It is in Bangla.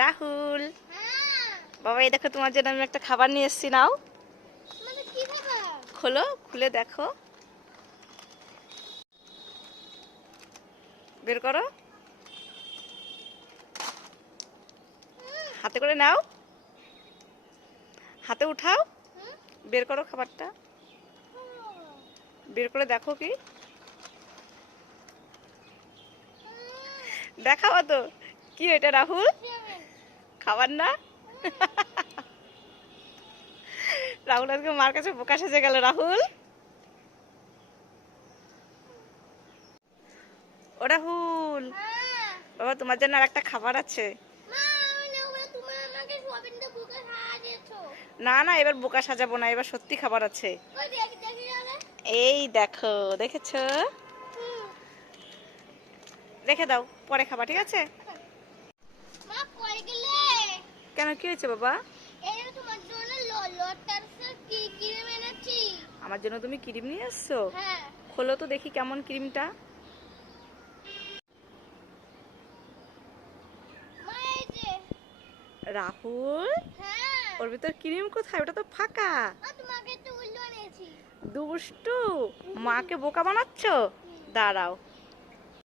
রাহুল। হ্যাঁ। বাবা এই দেখো তোমার জন্য আমি একটা খাবার নিয়ে এসেছি নাও। মানে খোলো খুলে দেখো। বের করো। হাতে করে নাও। হাতে উঠাও। বের করো খাবারটা। বের করে দেখো কি। দেখাও তো। কি এটা রাহুল? খাবার না? রাহুল আজকে মার কাছে বোকা সেজে গেল রাহুল। ও রাহুল বাবা তোমার জন্য আর একটা খাবার আছে। না, না এবার বোকা সাজাবো না এবার সত্যি খাবার আছে। এই দেখো দেখেছ? রেখে দাও পরে খাবা ঠিক আছে? কেন কি হয়েছে বাবা? আমার জন্য তুমি ক্রিম নিয়ে এসছো? হ্যাঁ। খোলো তো দেখি কেমন ক্রিমটা। রাহুল? হ্যাঁ। ওর ভিতর ক্রিম কোথায়? ওটা তো ফাঁকা। দুষ্টু। মাকে বোকা বানাচ্ছ? দাঁড়াও।